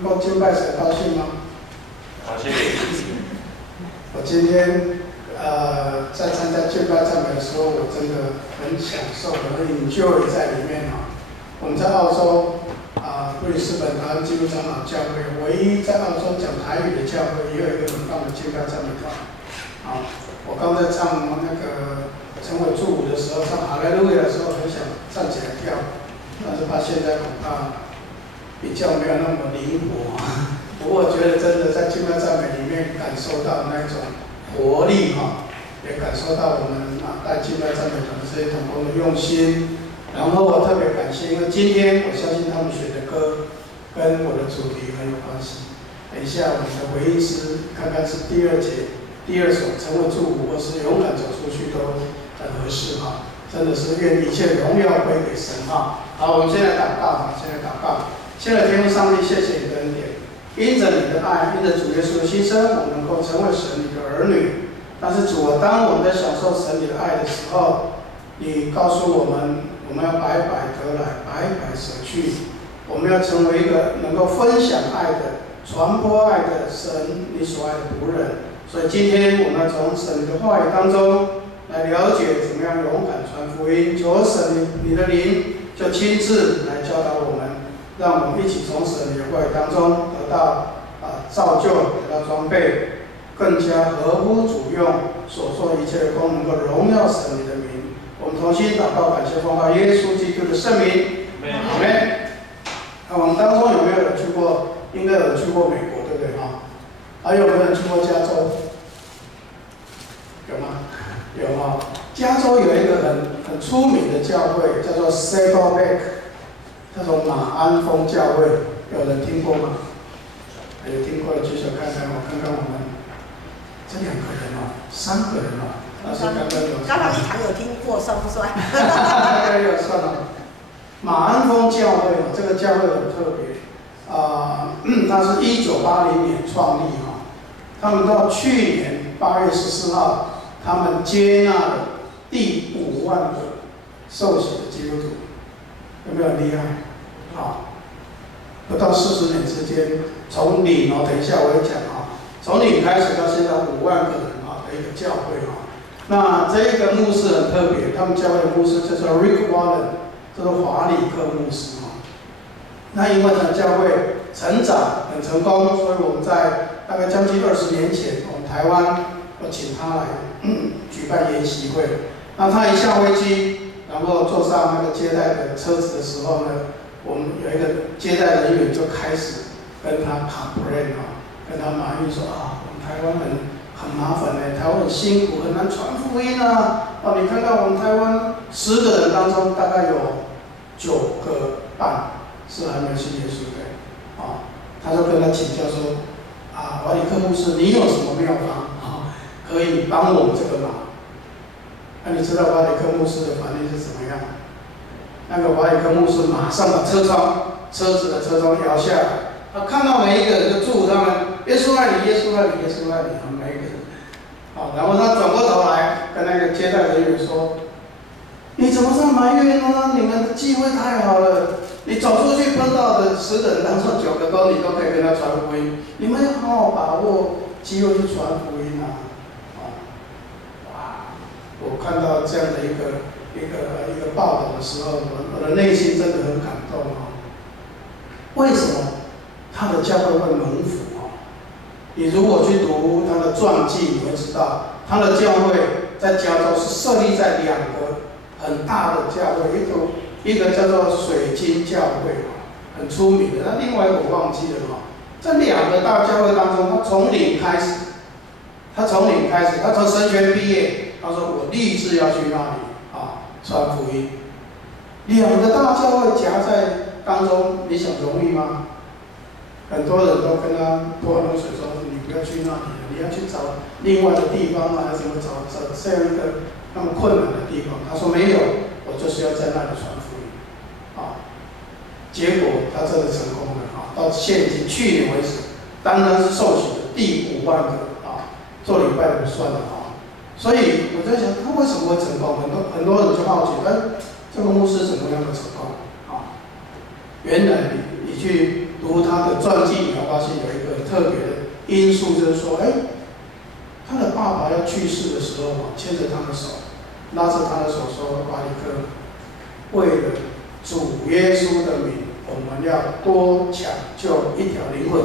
能够敬拜神，高兴吗？高兴。我今天在参加敬拜赞美的时候，我真的很享受，很 enjoy 在里面啊。我们在澳洲布里斯本台湾基督长老教会，唯一在澳洲讲台语的教会，也有一个很棒的敬拜赞美团。啊，我刚在唱那个陈伟祝福的时候，唱哈利路亚的时候，很想站起来跳，但是他现在恐怕比较没有那么灵活。不过我觉得真的在敬拜赞美里面感受到那种活力哈，也感受到我们带敬拜赞美团这些同工的用心。然后我特别感谢，因为今天我相信他们选的歌跟我的主题很有关系。等一下我们的回应诗看看是第二节第二首成为祝福，或是勇敢走出去都很合适哈。真的是愿一切荣耀归给神哈。好，我们现在祷告，现在祷告。现在天父上帝，谢谢你的恩典，因着你的爱，因着主耶稣的牺牲，我们能够成为神你的儿女。但是主啊，当我们在享受神你的爱的时候，你告诉我们，我们要白白得来，白白舍去。我们要成为一个能够分享爱的、传播爱的神你所爱的仆人。所以今天我们要从神的话语当中来了解怎么样勇敢传福音。求神你的灵就亲自来教导我们。让我们一起从神的话语当中得到造就，得到装备，更加合乎主用，所做一切的功能够荣耀神你的名。我们同心祷告，感谢奉靠耶稣基督的圣名，阿门。我们当中有没有人去过？应该有人去过美国，对不对哈？还有没有人去过加州？有吗？有哈。加州有一个很出名的教会，叫做 Saddleback。那种马鞍峰教会，有人听过吗？有听过的举手看看，我看看我们这2个人哦，3个人哦，那是刚刚一堂有听过，算不算？有算了。马鞍峰教会哦，这个教会很特别它是1980年创立哈，他们到去年8月14号，他们接纳了第5万个受洗的基督徒。有没有很厉害？不到40年之间，从零等一下我会讲从零开始到现在5万个人的一个教会那这个牧师很特别，他们教会的牧师叫做 Rick Warren， 这是华里克牧师那因为他的教会成长很成功，所以我们在大概将近20年前，我们台湾我请他来举办研习会。那他一下飞机，然后坐上那个接待的车子的时候呢，我们有一个接待人员就开始跟他 complain 跟他埋怨说我们台湾人很麻烦台湾很辛苦，很难传福音你看看我们台湾10个人当中，大概有9个半是还没有信耶稣的他就跟他请教说瓦里克牧师，你有什么妙方可以帮我们这个忙？你知道瓦里克牧师的反应是怎么样？那个瓦里克牧师马上把车子的车窗摇下来，他看到每一个人就祝福他们，耶稣爱你，耶稣爱你，耶稣爱你，每一个人。然后他转过头来跟那个接待人员说：“你怎么这样埋怨呢？你们的机会太好了，你走出去碰到的10个人当中9个都你都可以跟他传福音，你们要好好把握机会去传福音我看到这样的一个报道的时候，我的内心真的很感动为什么他的教会会蒙福你如果去读他的传记，你会知道他的教会在加州是设立在2个很大的教会，一个叫做水晶教会很出名的，那另外一个我忘记了这2个大教会当中，他从零开始，他从神学毕业。他说：“我立志要去那里传福音。”2个大教会夹在当中，你想容易吗？很多人都跟他泼冷水说：“你不要去那里了，你要去找另外的地方还是怎么找这样一个那么困难的地方？”他说：“没有，我就是要在那里传福音。”结果他真的成功了到现今去年为止，单单是受洗的第5万个做礼拜的不算了所以我在想，他为什么会成功？很多人就好奇，这个牧师怎么样的成功原来你去读他的传传记，你会发现有一个很特别的因素，就是说，他的爸爸要去世的时候，牵着他的手，拉着他的手说：“巴里克，为了主耶稣的名，我们要多抢救一条灵魂。”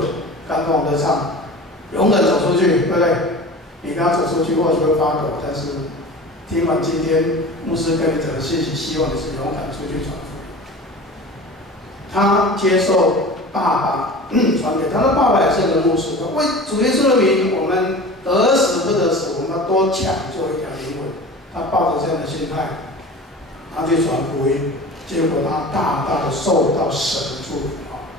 刚刚我们在唱，勇敢走出去，对不对？你刚走出去或许会发抖，但是听完今天牧师跟你讲的信息，希望你是勇敢出去传福音。他接受爸爸传给他的爸爸也是个牧师，说为主耶稣的名，我们得死不得死，我们要多抢救一条灵魂。他抱着这样的心态，他去传福音，结果他大大的受到神的祝福啊，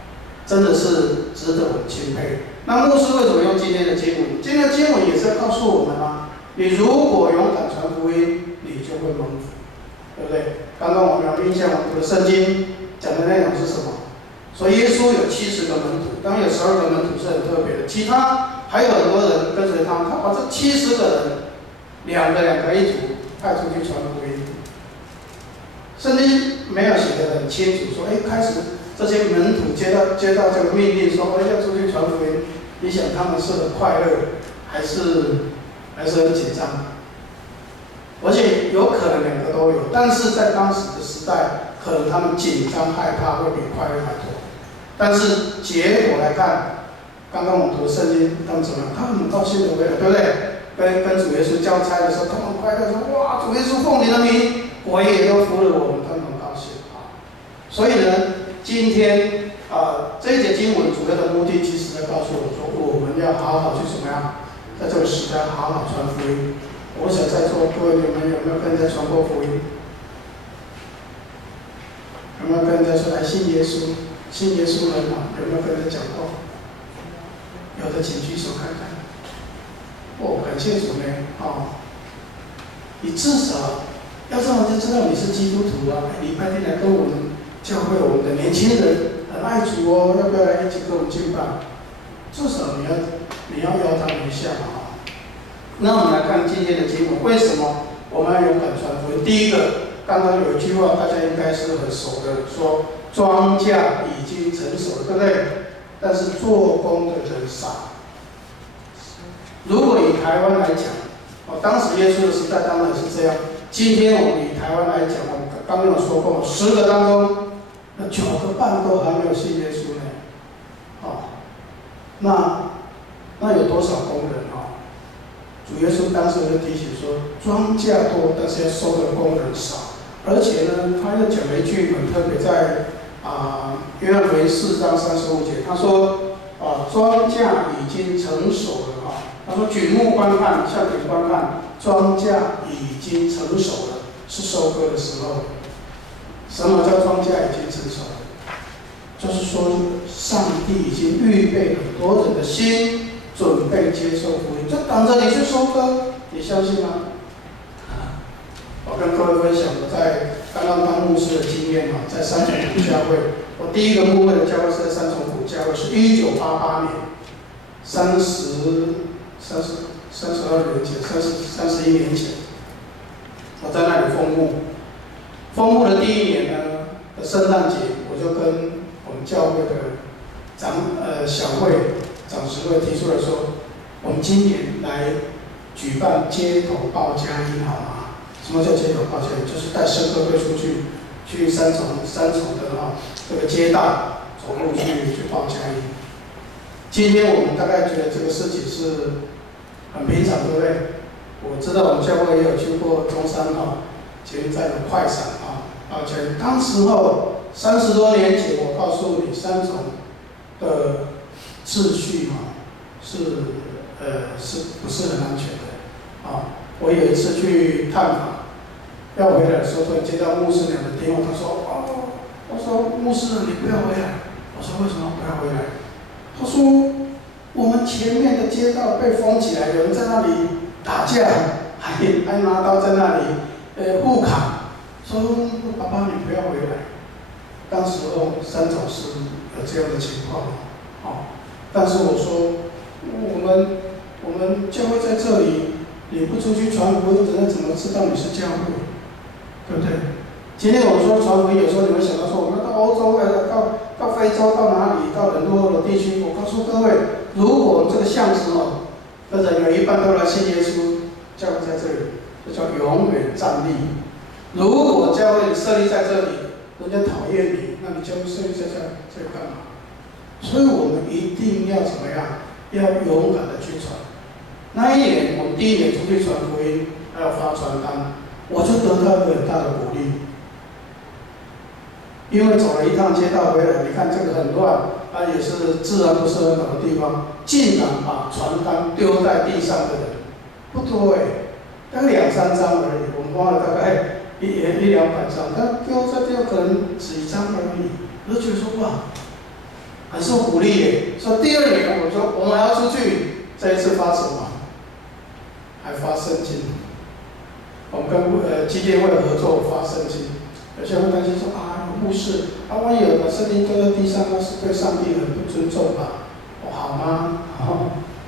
真的是值得我们钦佩。那牧师为什么用今天的经文？今天的经文也是要告诉我们啊，你如果勇敢传福音，你就会蒙福，对不对？刚刚我们有印象，我们的圣经讲的内容是什么？所以耶稣有70个门徒，当然有12个门徒是很特别的，其他还有很多人跟随他，他把这70个人两个一组派出去传福音。圣经没有写得很清楚，说开始这些门徒接到这个命令，说要出去传福音，你想他们是很快乐，还是很紧张？而且有可能两个都有，但是在当时的时代，可能他们紧张害怕会比快乐还多。但是结果来看，刚刚我们读圣经，他们怎么样？他们很高兴的回来，对不对？跟主耶稣交差的时候，他们快乐说：“哇，主耶稣奉你的名，鬼也都服了我们。”他们很高兴啊。所以呢，今天这一节经文主要的目的，其实在告诉我们说，我们要好好去怎么样，在这个时代好好传福音。我想在座各位你们有没有跟人家传过福音？有没有跟人家说来信耶稣？信耶稣人嘛，有没有跟人家讲过？有的请举手看看。感谢主呢，你至少要让人家知道你是基督徒啊！礼拜天来跟我们教会我们的年轻人很爱主哦，要不要来一起跟我们敬拜？至少你要邀他们一下嘛。那我们来看今天的经文，为什么我们要勇敢传福音？第一个，刚刚有一句话大家应该是很熟的，说庄稼已经成熟了，对不对？但是做工的人少。如果以台湾来讲，当时耶稣的时代当然是这样。今天我们以台湾来讲，我们刚刚有说过，10个当中，那9个半都还没有信耶稣呢。那有多少工人啊？主耶稣当时就提醒说，庄稼多，但是要收的工人少。而且呢，他又讲了一句很特别，在约翰福音4章35节，他说庄稼已经成熟了啊。他说：“举目观看，向前观看，庄稼已经成熟了，是收割的时候。什么叫庄稼已经成熟了？就是说，上帝已经预备很多人的心，准备接受福音，就等着你去收割。你相信吗？”我跟各位分享我在刚刚当牧师的经验在三重埔教会，我第一个牧会的教会是在三重埔教会，是1988年32年前，31年前，我在那里封牧。封牧的第1年呢的圣诞节，我就跟我们教会的小会长执会提出来说，我们今年来举办街头报佳音，好吗？什么叫街头报佳音？就是带圣歌队出去三重的这个街道走路去报佳音。今天我们大概觉得这个事情是很平常，对不对？我知道我们教会也有去过中山捷运站的快闪报佳音。当时候30多年前，我告诉你，三重的秩序是不是很安全的我有一次去探访，要回来的时候，突然接到牧师娘的电话，他说：“我说牧师，你不要回来。”我说：“为什么不要回来？”他说：“我们前面的街道被封起来，有人在那里打架，还拿刀在那里互砍。说爸爸，你不要回来。”当时候三重是有这样的情况但是我说我们教会在这里，你不出去传福音，人怎么知道你是教会？对不对？今天我说传福音，有时候你会想到说，我们到欧洲到非洲到哪里，到很落后的地区，各位，如果这个巷子哦的人有一半都来信耶稣，教会在这里，这叫永远站立。如果教会设立在这里，人家讨厌你，那你教会设立在这里干嘛？所以我们一定要怎么样？要勇敢的去传。那一年，我们第一年出去传福音，还有发传单，我就得到一个很大的鼓励。因为走了一趟街道回来，你看这个很乱，也是治安不是很好的地方，竟然把传单丢在地上的人不多大概2、3张而已。我们花了大概100-200张，但丢可能只1张而已。我就觉得说哇，很受鼓励耶。所以第2年我说我们还要出去，这一次发什么？还发圣经。我们跟基甸会合作发圣经。有些人会担心说牧师，万一有把圣经丢在地上，那是对上帝很不尊重吧？好吗？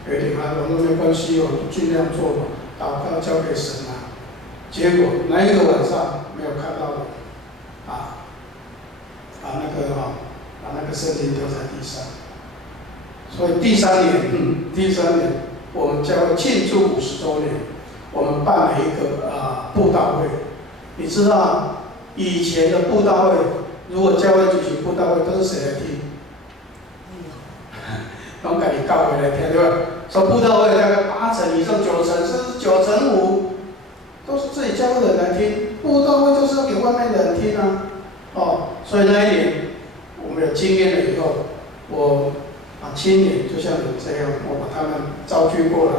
有一点我说没关系，我尽量做吧，祷告交给神啊。结果那一个晚上没有看到人，把那个圣经丢在地上。所以第三年，我们教会庆祝50周年，我们办了一个布道会。你知道以前的布道会，如果教会举行布道会，都是谁来听？拢家己教会来听，对吧？说布道会大概80%以上、90%甚至95%，都是自己教会的人来听。布道会就是要给外面的人听啊。所以那一年我们有经验了以后，我青年就像你这样，我把他们召集过来，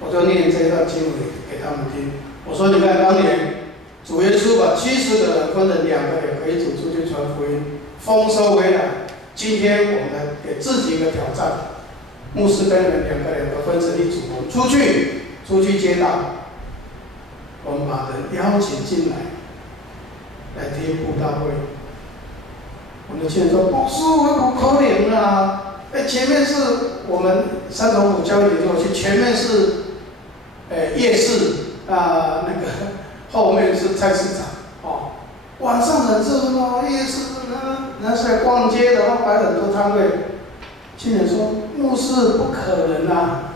我就念这段经文给他们听。我说你看当年主耶稣把70个人分成2个2个一组出去传福音，丰收回来。今天我们来给自己一个挑战，牧师跟人2个2个分成一组，我们出去街道，我们把人邀请进来听布道会。我们的青年说：“牧师，我好可怜啊！前面是我们三重府教育研究去，前面是夜市后面是菜市场晚上很热闹，夜市那是来逛街的，然后摆很多摊位。青年说：牧师不可能啊，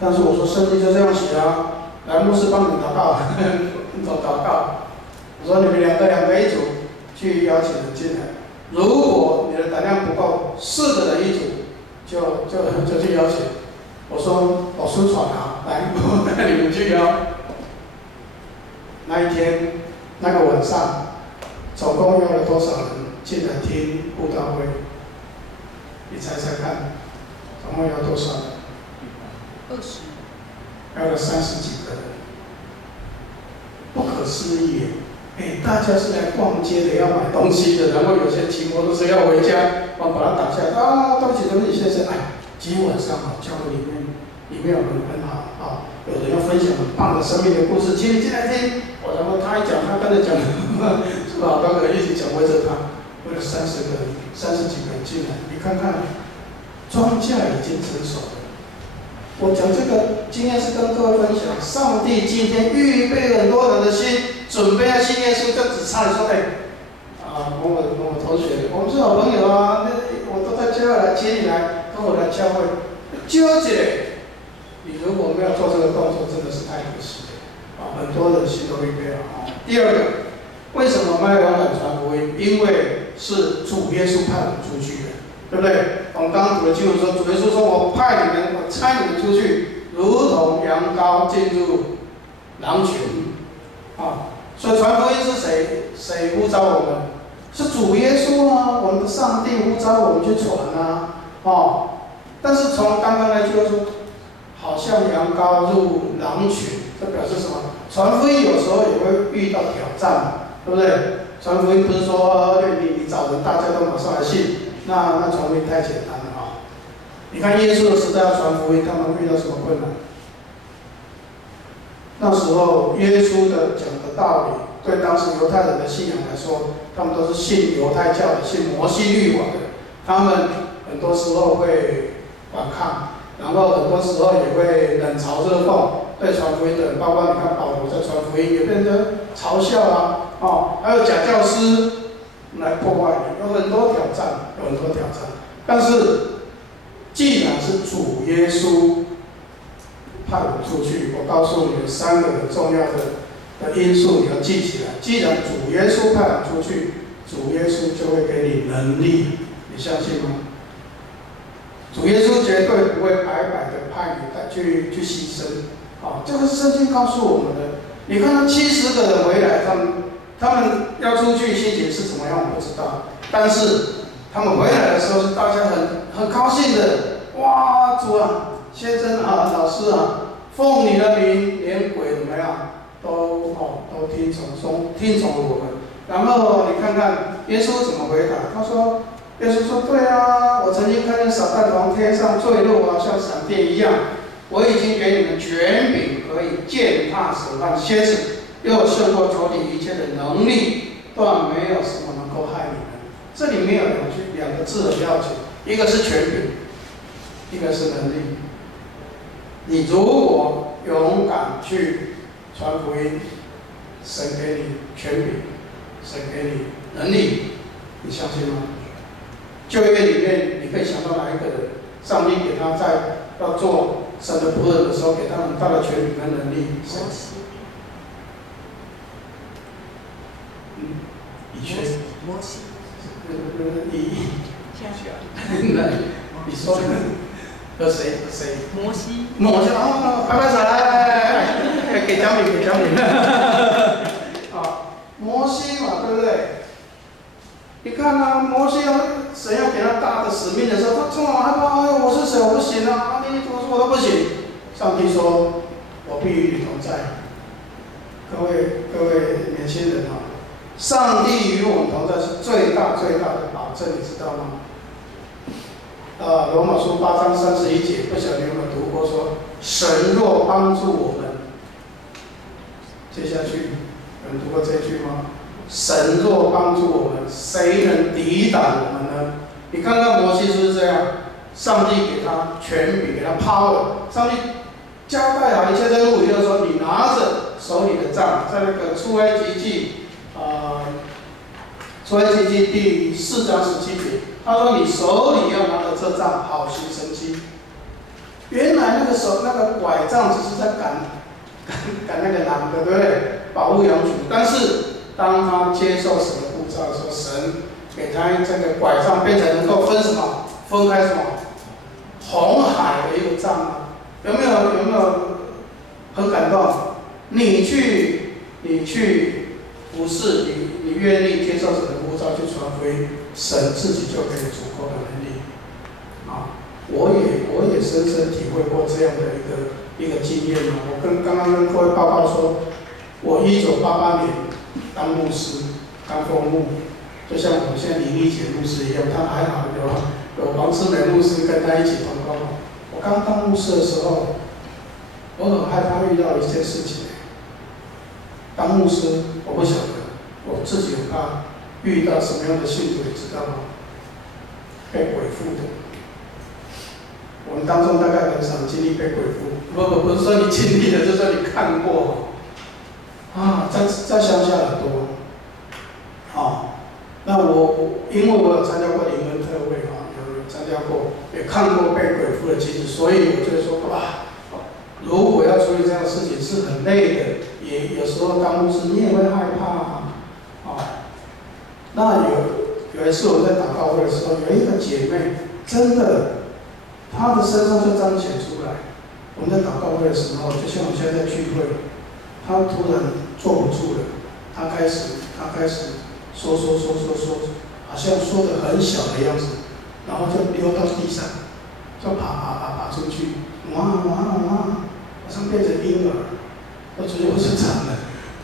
但是我说圣经就这样写啊，来牧师帮你祷告，祷告。我说你们2个一组去邀请人进来，如果你的胆量不够，4个人一组就去邀请。我说我书传来，我带你们去邀。那一天那个晚上，总共邀了多少人进来听布道会？你猜猜看，总共邀多少人？20。邀了30几个人，不可思议！大家是来逛街的，要买东西的，然后有些骑摩托车要回家，我把它打下来。对不起，先生，今天晚上教会里面有人很好有人要分享很棒的生命的故事，请你进来听。然后他一讲，他跟着讲，是吧？2个人一起讲，围着他，为了30几个人进来，你看看，庄稼已经成熟了。我讲这个经验是跟各位分享，上帝今天预备很多人的心，准备要信耶稣，就只差你说，某某同学，我们是好朋友啊，我都在教会来接你来，跟我来教会，纠结。你如果没有做这个动作，真的是太可惜了很多人心都预备了第2个，为什么我们要勇敢传福音？因为是主耶稣派我们出去的。对不对？我们刚刚读的经文说，主耶稣说：“我差你们出去，如同羊羔进入狼群。”所以传福音是谁呼召我们？是主耶稣啊！我们的上帝呼召我们去传啊！但是从刚刚那句话说，好像羊羔入狼群，这表示什么？传福音有时候也会遇到挑战，对不对？传福音不是说你找人大家都马上来信。那传福音太简单了你看耶稣的时代要传福音，他们遇到什么困难？那时候耶稣的讲的道理，对当时犹太人的信仰来说，他们都是信犹太教的，信摩西律法的。他们很多时候会反抗，然后很多时候也会冷嘲热讽。对传福音的人，包括你看保罗在传福音，也被人家嘲笑还有假教师来破坏你，有很多挑战。但是既然是主耶稣派我出去，我告诉你们3个很重要的因素，你要记起来。既然主耶稣派我出去，主耶稣就会给你能力，你相信吗？主耶稣绝对不会白白的派你去牺牲。这个是圣经告诉我们的。你看到70个人回来，他们要出去，心情是怎么样，我不知道。但是他们回来的时候，是大家很高兴的。哇，主啊，先生啊，老师啊，奉你的名，连鬼怎么样都听从我们。然后你看看耶稣怎么回答？他说：“耶稣说，对啊，我曾经看见撒旦从天上坠落，好像闪电一样。我已经给你们权柄，可以践踏蛇和蝎子，又胜过仇敌一切的能力，断没有什么能够害你们。”这里面有2个字很要紧，一个是权柄，一个是能力。你如果勇敢去传福音，神给你权柄，神给你能力，你相信吗？旧约里面，你可以想到哪一个人？上帝给他在要做神的仆人的时候，给他很大的权柄跟能力。谁？以前。摩西。你说的和谁？摩西啊！拍拍手来，给奖品。摩西嘛，对不对？你看啊，摩西神要给他大的使命的时候，他充满害怕。哎呦，我是谁？我不行啊！你怎么说我都不行。上帝说：“我必与你同在。”各位年轻人啊，上帝与我们同在是最大的保证，你知道吗？罗马书8章31节，不晓得你有没有读过？说神若帮助我们，接下去有人读过这句吗？神若帮助我们，谁能抵挡我们呢？你看看摩西是不是这样？上帝给他权柄，给他 power， 上帝交代好一切任务以后说：“你拿着手里的杖，在那个出埃及记第4章17节，他说：“你手里要拿着这杖，好行神迹。”原来那个拐杖只是在赶那个狼的，对不对？保护羊群。但是当他接受神的呼召的时候，神给他这个拐杖变成能够分开什么？红海的一个杖啊！有没有很感动？你去服侍，你愿意接受神的呼召去传福音，神自己就给你足够的能力。我也深深体会过这样的一个经验啊！我刚刚跟各位报告说，我1988年当牧师，当公牧，就像我们现在林立杰牧师一样，他还好有黄志美牧师跟他一起同工。我刚当牧师的时候，我很害怕遇到一件事情。当牧师，我不晓得，我自己很怕遇到什么样的信徒，你知道吗？被鬼附的。我们当中大概很少经历被鬼附，不是说你经历了，就是说你看过。在乡下很多。那因为我有参加过灵恩特会有参加过，也看过被鬼附的经历，所以我就说如果要处理这样的事情是很累的，也有时候当牧师你也会害怕那有一次我在祷告会的时候，有一个姐妹真的，她的身上就彰显出来。我们在祷告会的时候，就像我们现在在聚会，她突然坐不住了，她开始说，好像说的很小的样子，然后就溜到地上，就爬出去，哇，好像变成婴儿。我出去我就惨了，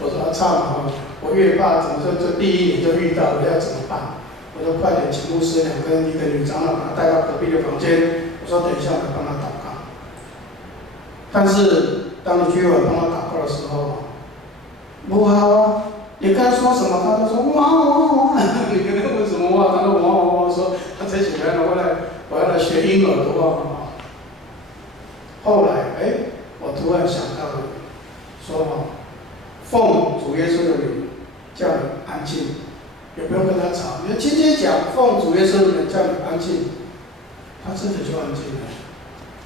我说惨了，我越怕怎么说，就第一年就遇到了，要怎么办？我就快点请牧师俩跟一个女长老把她带到隔壁的房间，我说等一下我来帮她祷告。但是当你聚会帮她祷告的时候，不好啊！你跟他说什么，他就说哇！你跟他问什么话，他说哇！说他才起来了，我要来学婴儿的话。后来我突然想到了，说奉主耶稣的名叫你安静，也不用跟他吵，你就轻轻讲，奉主耶稣的名叫你安静。他真的就安静了。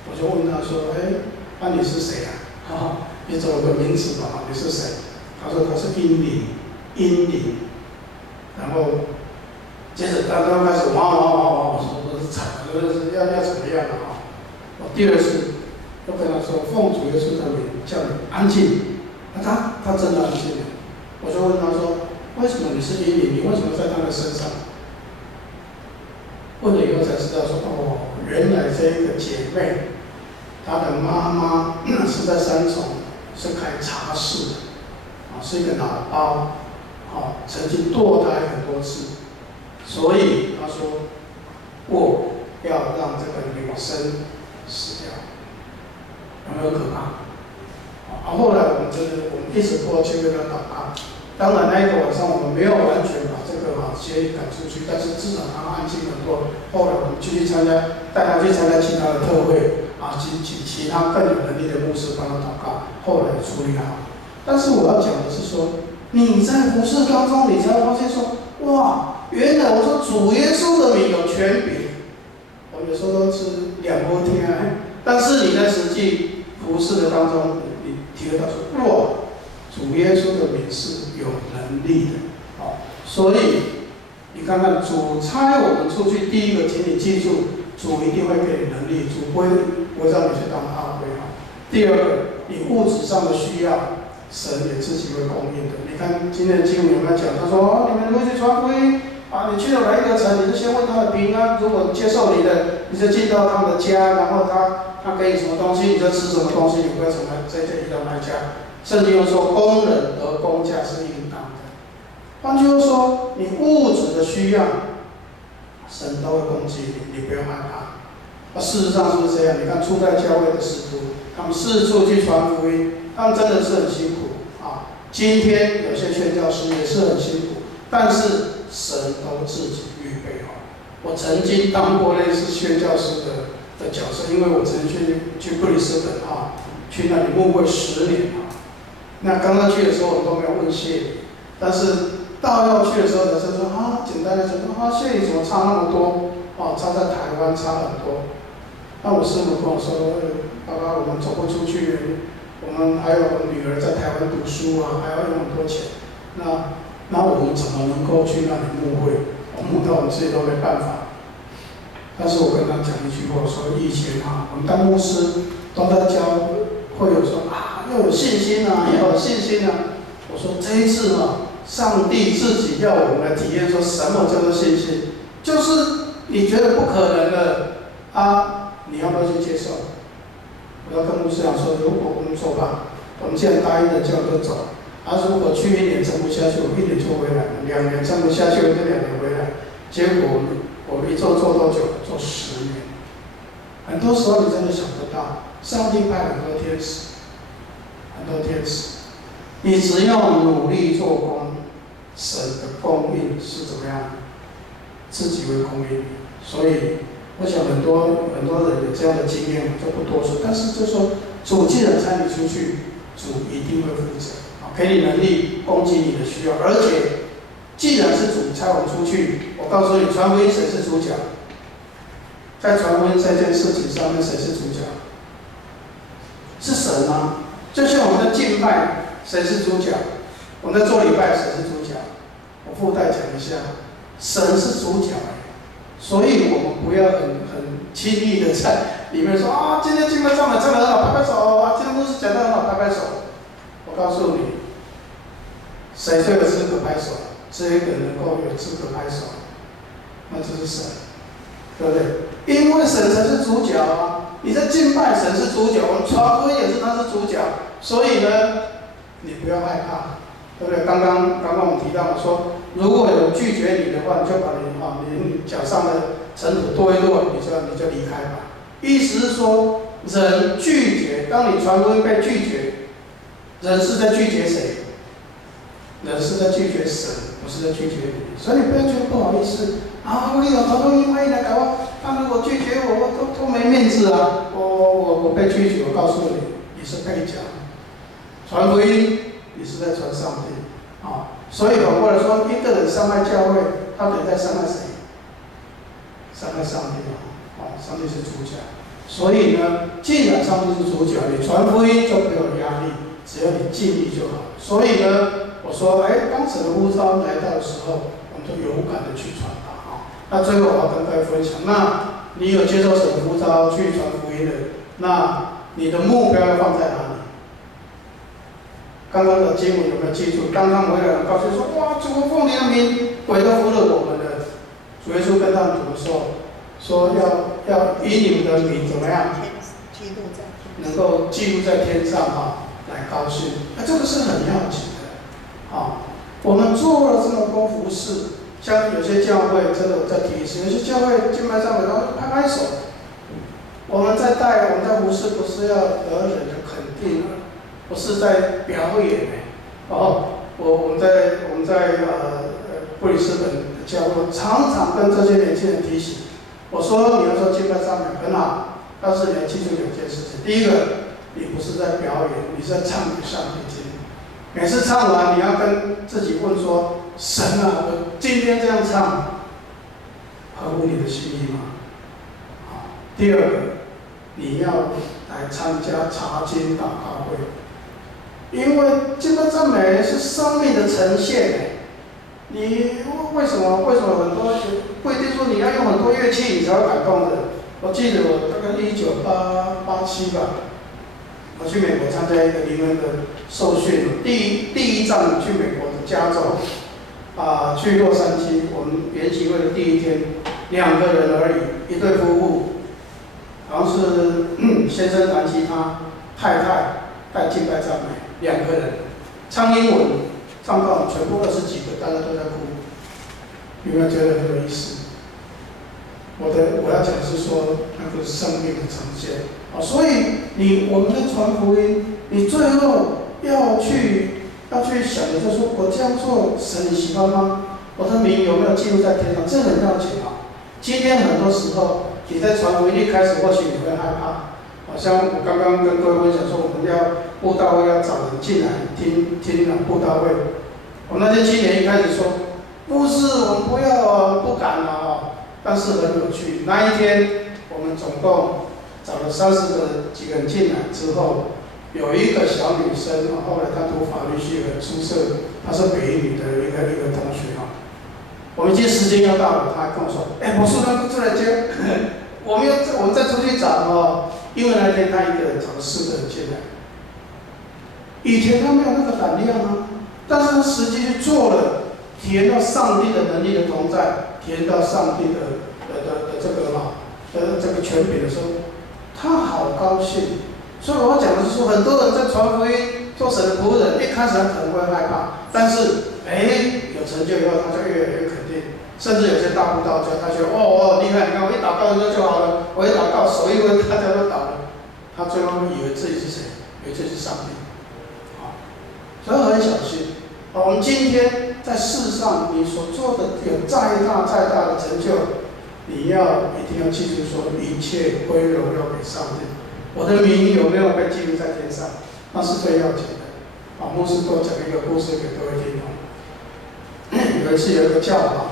我就问他说：“哎，那你是谁啊？你总有个名字吧？你是谁？”他说他是阴灵，阴灵。然后接着他开始哇，我说我是惨了，要怎么样了啊？我第二次又跟他说：“奉主耶稣的名叫你安静。”他真的安静了。我就问他说：“为什么你是阴灵？你为什么在他的身上？”问了以后才知道说：“哦，原来这一个姐妹，她的妈妈是在三重是开茶室的，是一个脑包，曾经堕胎很多次，所以她说我要让这个女生死掉，有没有可怕？”后来我们一直过去为她祷告。当然那一个晚上我们没有完全把这个协议赶出去，但是至少她安静很多。后来我们继续带她去参加其他的特会请其他更有能力的牧师帮她祷告，后来处理好。但是我要讲的是说，你在服事当中，你才会发现说，哇，原来我说主耶稣的名有权柄。我们有时候都是两波天但是你在实际服事的当中，你体会到说，哇，主耶稣的名是有能力的。所以你看看主差我们出去，第一个，请你记住，主一定会给你能力，主不会让你去当阿贵。第二个，你物质上的需要，神也自己会供应的。你看今天的经文有没有讲？他说：“你们如果去传福音你去了哪一个城，你就先问他的平安。如果接受你的，你就进到他们的家，然后他给你什么东西，你就吃什么东西，你不要从这移到那家。”圣经又说：“工人得工价是应当的。”换句话说，你物质的需要，神都会供给你，你不用害怕。事实上是不是这样？你看初代教会的使徒，他们四处去传福音，他们真的是很辛苦今天有些宣教师也是很辛苦，但是神都自己预备好。我曾经当过类似宣教师的角色，因为我曾经去布里斯本去那里牧会10年那刚刚去的时候，我们都没有问谢礼，但是到要去的时候才是说简单的说谢礼怎么差那么多差在台湾差很多。那我师母跟我说：“爸爸，我们走不出去，我们还有女儿在台湾读书还要用很多钱。那我们怎么能够去那里牧会？牧到我们自己都没办法。”但是我跟他讲一句话，说以前我们当牧师都在教会友说要有信心要有信心我说这一次上帝自己要我们来体验说什么叫做信心，就是你觉得不可能的你要不要去接受？我要跟牧师长说，如果我们说吧，我们既然答应了，这样就走。如果去1年撑不下去，我1年就回来了；2年撑不下去，我就2年回来。结果我们一做多久？做10年。很多时候你真的想不到，上帝派很多天使，你只要努力做工，神的供应是怎么样？自己会供应。所以我想很多人有这样的经验，我就不多说。但是就说主既然差你出去，主一定会负责，给你能力，供给你的需要。而且既然是主差我们出去，我告诉你，传福音谁是主角？在传福音这件事情上面，谁是主角？是神就像我们的敬拜，谁是主角？我们在做礼拜，谁是主角？我附带讲一下，神是主角所以我们不要很轻易的在里面说今天敬拜唱得很好，拍拍手今天牧师讲得很好，拍拍手。我告诉你，谁最有资格拍手？这一个能够有资格拍手，那就是神，对不对？因为神才是主角你在敬拜，神是主角，我们传福音也是他是主角，所以你不要害怕，对不对？刚刚我们提到说，如果有拒绝你的话，你就把你脚上的尘土跺一跺，你就离开吧。意思是说，人拒绝，当你传福音被拒绝，人是在拒绝谁？人是在拒绝神，不是在拒绝你。所以你不要觉得不好意思我有传福音，欢迎来搞他如果拒绝我都没面子我被拒绝，我告诉你是配角。传福音，你是在传上帝所以反过来说，一个人伤害教会，他等于在伤害谁？上帝上帝是主角。所以呢，既然上帝是主角，你传福音就没有压力，只要你尽力就好。所以呢，我说，当神的呼召来到的时候，我们就勇敢的去传达啊。那最后我要跟各位分享，那你有接受神的呼召去传福音的，那你的目标要放在哪里？刚刚的经文有没有记住？刚刚回来很高兴说：“哇，主奉你的名，鬼都服了我们了。”主耶稣跟他们怎么说要以你们的名怎么样？能够记录在天上来高兴。这个是很要紧的我们做了这么多服事，像有些教会真的我在提示，有些教会敬拜上面都拍拍手。我们在带，我们在服事不是要得人的肯定，不是在表演我们在布里斯本的教会，常常跟这些年轻人提醒，我说你要说敬拜上面很好，但是你要记住两件事情。第一个，你不是在表演，你是在唱给上帝听。每次唱完，你要跟自己问说：神啊，我今天这样唱，合乎你的心意吗？第二个，你要来参加查经祷告会。因为敬拜赞美是生命的呈现，你为什么很多不一定说你要用很多乐器你才会感动的？我记得我大概1987吧，我去美国参加一个灵恩的受训，第一站去美国的加州，去洛杉矶，我们研习会的第一天，2个人而已，一对夫妇，好像是先生弹吉他，太太带敬拜赞美，2个人唱英文，唱到全部20几个，大家都在哭，有没有觉得很有意思？我要讲是说，那个生命的呈现所以我们在传福音，你最后要去想的就是说，我这样做，神你喜欢吗？我的名有没有记录在天上？这很要紧今天很多时候你在传福音一开始，或许你会害怕。好像我刚刚跟各位分享说，我们要布道会要找人进来听布道会。我们那些青年一开始说，不是，我们不要不敢但是很有趣，那一天我们总共找了几个人进来之后，有一个小女生，后来她读法律系很出色，她是北一女的一个同学我们已经时间要到了，她跟我说：“博士能出来接，我们再出去找因为那天她一个人找了4个人进来，以前她没有那个胆量但是她实际去做了，体验到上帝的能力的同在，体验到上帝的这个权柄的时候，他好高兴。所以我要讲的是说，很多人在传福音、做神的仆人，一开始他可能会害怕，但是有成就以后，他就越来越肯定。甚至有些大布道家，他觉得厉害，你看我一祷告就好了，我一祷告手一挥，大家都倒了。他最后以为自己是谁？以为自己是上帝。所以很小心。我们今天在世上，你所做的有再大的成就，你一定要记住说，一切归荣耀给上帝。我的名有没有被记录在天上？那是最要紧的。牧师多讲一个故事给各位听有一次有一个教皇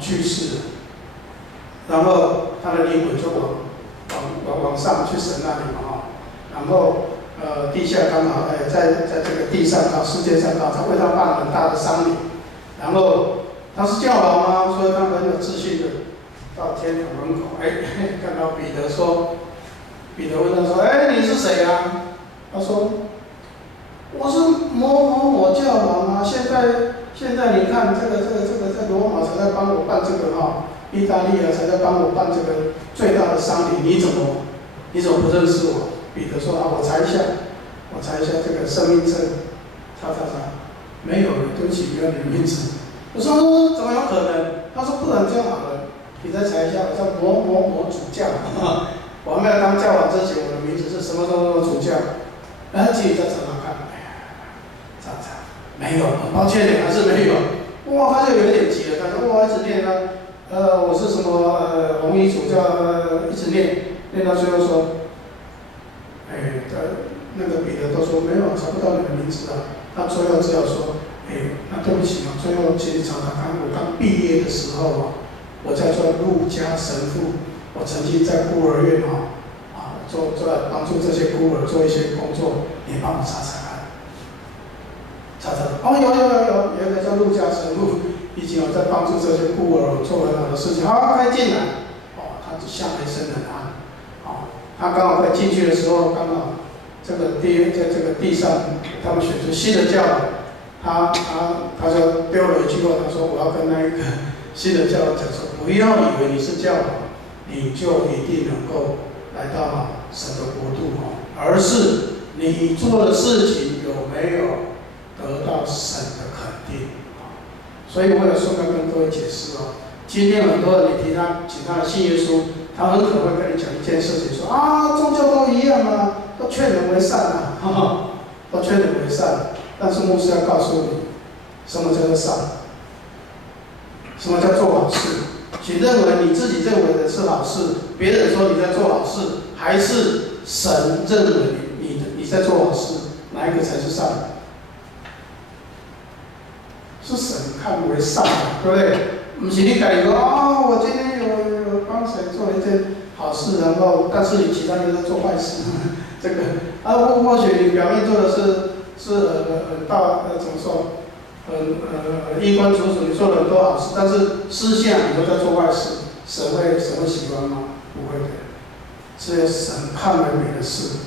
去世了，然后他的灵魂就往上去神那里然后地下刚好在这个地上世界上他为他办很大的丧礼，然后他是教皇所以他很有自信的到天堂门口，看到彼得说，彼得问他说：“你是谁啊？”他说：“我是某教皇现在你看这个在罗马才在帮我办这个意大利才在帮我办这个最大的丧礼，你怎么不认识我？”彼得说：“我查一下这个生命册，查，没有了，对不起，没有你的名字。”我说：“怎么有可能？”他说：“不然这样好了，你再查一下，我叫某主教我还没有当教皇之前，我的名字是什么主教？”然后自己再查看，查，没有，很抱歉还是没有。他就有点急了，他说：“一直念我是什么红衣主教，一直念到最后说。”那个彼得都说没有，查不到你的名字他最后只好说，那对不起最后其实查看，我刚毕业的时候我叫做陆家神父，我曾经在孤儿院做帮助这些孤儿做一些工作，你帮我查查看。查查，哦，有，原来叫陆家神父，已经有在帮助这些孤儿做很好的事情。好，快进来。哦，他就下了一身冷汗。哦，他刚好快进去的时候，刚好在这个地上，他们选出新的教导，他就丢了一句话，他说：“我要跟那一个新的教导讲说，不要以为你是教导，你就一定能够来到神的国度而是你做的事情有没有得到神的肯定所以我有顺便跟各位解释今天很多人你请他来信耶稣，他很可能会跟你讲一件事情，说宗教都一样都劝人为善都劝人为善。但是牧师要告诉你，什么叫做善？什么叫做好事？请认为你自己认为的是好事，别人说你在做好事，还是神认为你在做好事，哪一个才是善？是神看为善对不对？不是你改说我今天有帮谁做了一件好事，然后但是你其他人在做坏事，这个或许你表面做的是怎么说？衣冠楚楚，你做了很多好事，但是私下你都在做坏事，神会喜欢吗？不会的，是神看为美的事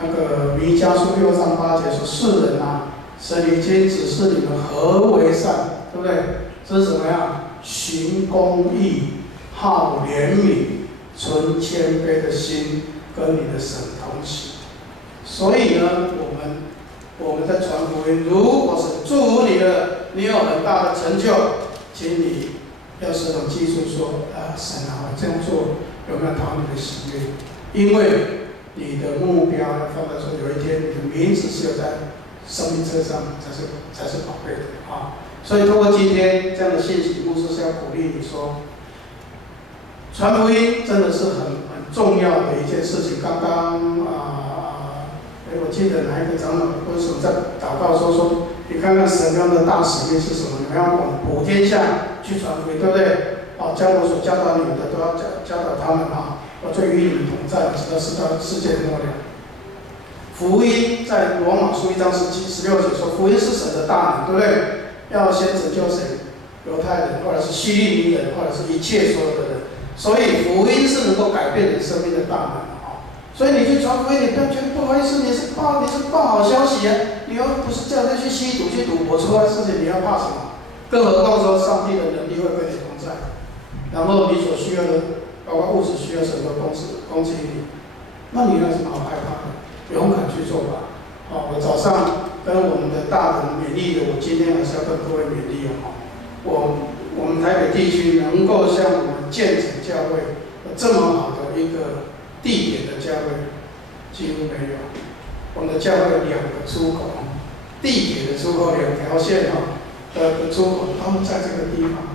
那个弥迦书6章8节说：“世人神已经指示你们何为善，对不对？这是怎么样？行公义，好怜悯，存谦卑的心，跟你的神同行。所以呢，我们在传福音，如果是祝福你的，你有很大的成就，请你要时常记住说神我这样做有没有讨你的喜悦？因为你的目标要放在说，有一天你的名字是有在生命册上才是宝贝的所以通过今天这样的信息，牧师是要鼓励你说，传福音真的是很重要的一件事情。刚刚我记得哪一个长老为什么在祷告说，你看看神刚的大使命是什么？你们要往普天下去传福音，对不对？将我所教导你们的都要教导他们我最与你们同在，直到世界的末了。福音在罗马书1章16节说，福音是神的大能，对不对？要先拯救谁？犹太人，或者是希利尼人，或者是一切所有的人。所以福音是能够改变你生命的大能所以你去传福音，你不要觉得不好意思，你是报好消息你又不是叫人去吸毒、去赌博出来的事情，你要怕什么？更何况说上帝的能力会跟你同在，然后你所需要的，包括物质需要神的供给你，那你有什么好害怕的？勇敢去做吧。我早上跟我们的大人勉励的，我今天还是要跟各位勉励我们台北地区能够像我们建成教会这么好的一个地点的教会，几乎没有。我们的教会有2个出口，地铁的出口2条线的出口都在这个地方。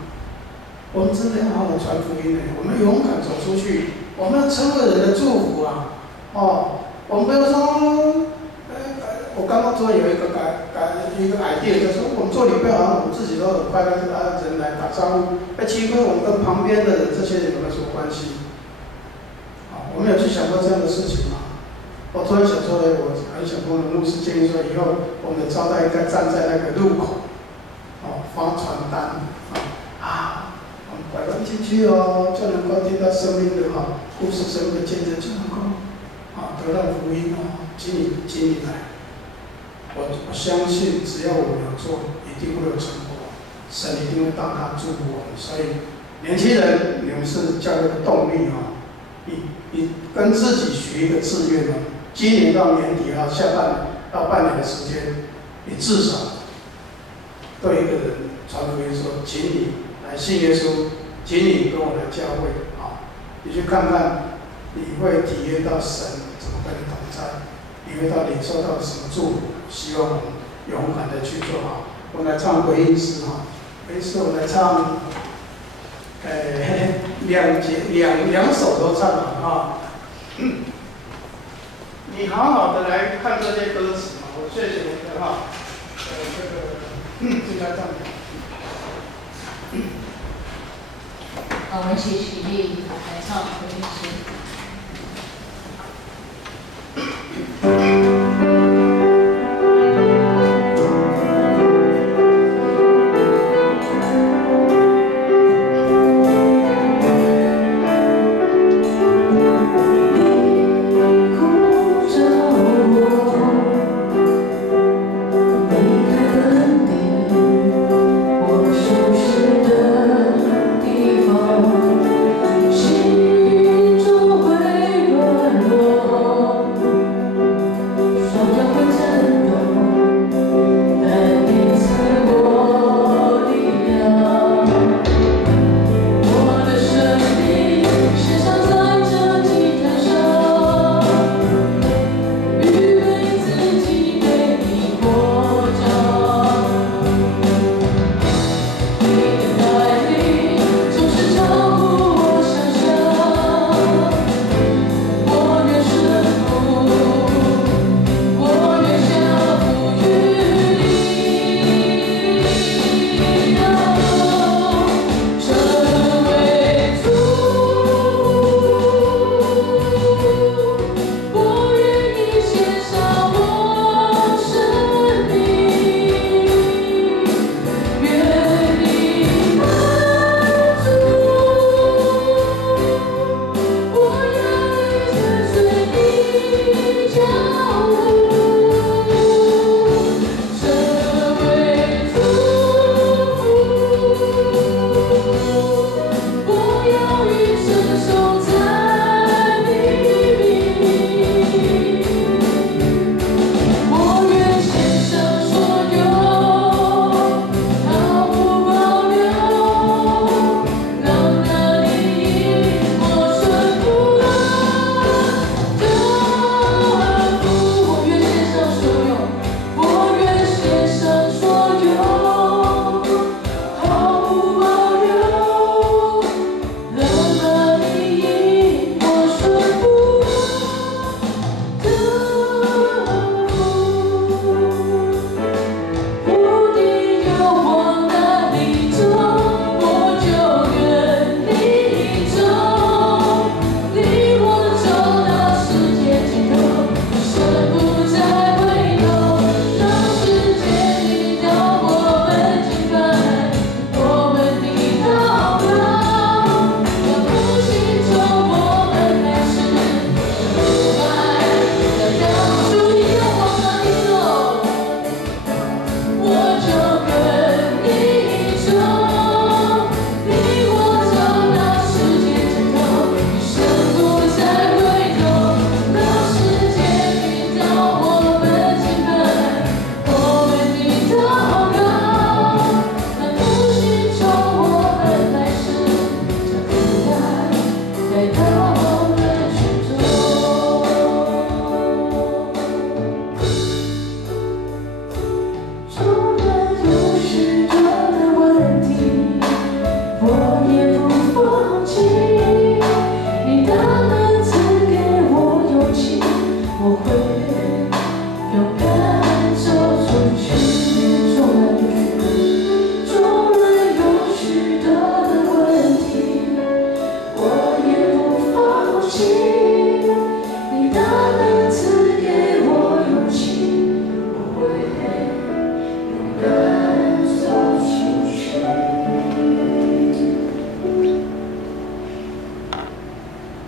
我们真的要好好传福音我们勇敢走出去，我们要成为人的祝福我们不要说，我刚刚说有一个idea， 就是说我们做礼拜好像我们自己都很快乐，人来打招呼，奇怪我们跟旁边的人这些人有没有什么关系？我没有去想过这样的事情我突然想说我很想跟牧师建议说，以后我们的招待应该站在那个路口发传单我们拐弯进去就能够听到生命的故事，生命的见证，就能够得到福音请你来。我相信只要我们有做，一定会有成果，神一定会大大祝福我们。所以年轻人，你们是教会的动力你跟自己许一个志愿今年到年底到半年的时间，你至少对一个人传福音说，请你来信耶稣，请你跟我来教会你去看看，你会体验到神怎么跟你同在，你会领受到什么祝福。希望我们勇敢的去做我们来唱回应诗回应诗我们来唱两首都唱了你好好的来看这些歌词我谢谢我的就在这里我们一起起立来唱回应诗。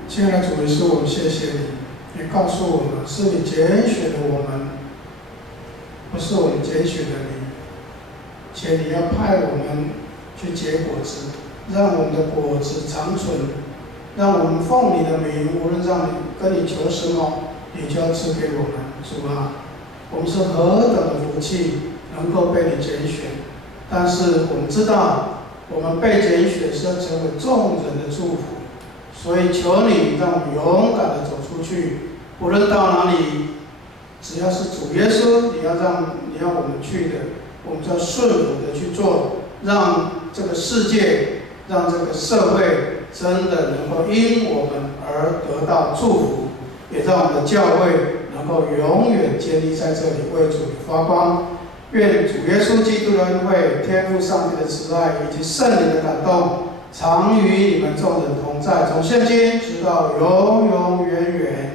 亲爱的主耶稣，我们谢谢你，你告诉我们是你拣选的我们，不是我们拣选的你，且你要派我们去结果子，让我们的果子长存，让我们奉你的名，无论让你跟你求什么，你就要赐给我们。主啊，我们是何等的福气，能够被你拣选，但是我们知道，我们被拣选是要成为众人的祝福。所以求你让我们勇敢地走出去，无论到哪里，只要是主耶稣，你要我们去的，我们就要顺服的去做，让这个世界，让这个社会真的能够因我们而得到祝福，也让我们的教会能够永远建立在这里，为主发光。愿主耶稣基督的恩惠、天父上帝的慈爱以及圣灵的感动，常与你们众人同在，从现今直到永永远远。